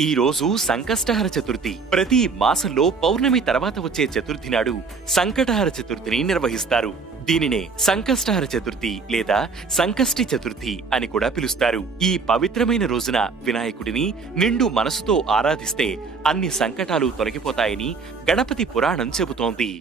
ఈ రోజు సంకష్టహర చతుర్థి. ప్రతి మాసంలో పౌర్ణమి తర్వాత వచ్చే చతుర్థి నాడు సంకటహర చతుర్థిని నిర్వహిస్తారు. దీనినే సంకష్టహర చతుర్థి లేదా సంకష్టి చతుర్థి అని కూడా పిలుస్తారు. ఈ పవిత్రమైన రోజున వినాయకుడిని నిండు మనసుతో ఆరాధిస్తే అన్ని సంకటాలు తొలగిపోతాయని గణపతి పురాణం చెబుతోంది.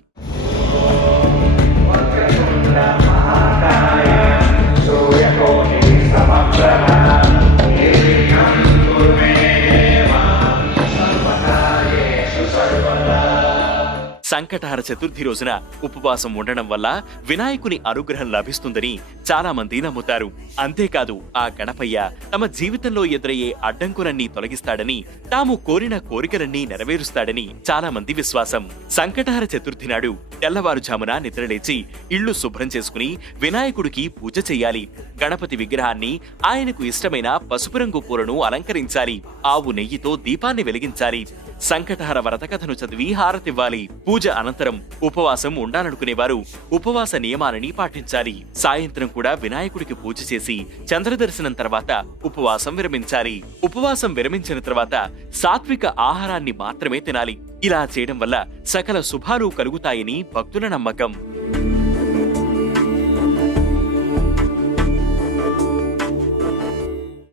సంకటహర చతుర్థి రోజున ఉపవాసం ఉండడం వల్ల వినాయకుని అనుగ్రహం లభిస్తుందని చాలా మంది నమ్ముతారు. అంతేకాదు ఆ గణపయ్య తమ జీవితంలో ఎదురయ్యే అడ్డంకులన్నీ తొలగిస్తాడని, తాము కోరిన కోరికలన్నీ నెరవేరుస్తాడని చాలా మంది విశ్వాసం. సంకటహర చతుర్థి నాడు తెల్లవారుజామున నిద్రలేచి ఇళ్లు శుభ్రం చేసుకుని వినాయకుడికి పూజ చెయ్యాలి. గణపతి విగ్రహాన్ని ఆయనకు ఇష్టమైన పసుపు రంగు పూలను అలంకరించాలి. ఆవు నెయ్యితో దీపాన్ని వెలిగించాలి. సంకటహర వ్రతకథను చదివి హారతివ్వాలి. పూజ అనంతరం ఉపవాసం ఉండాలనుకునేవారు ఉపవాస నియమాలని పాటించాలి. సాయంత్రం కూడా వినాయకుడికి పూజ చేసి చంద్రదర్శనం తర్వాత ఉపవాసం విరమించాలి. ఉపవాసం విరమించిన తర్వాత సాత్విక ఆహారాన్ని మాత్రమే తినాలి. ఇలా చేయడం వల్ల సకల శుభాలు కలుగుతాయని భక్తుల నమ్మకం.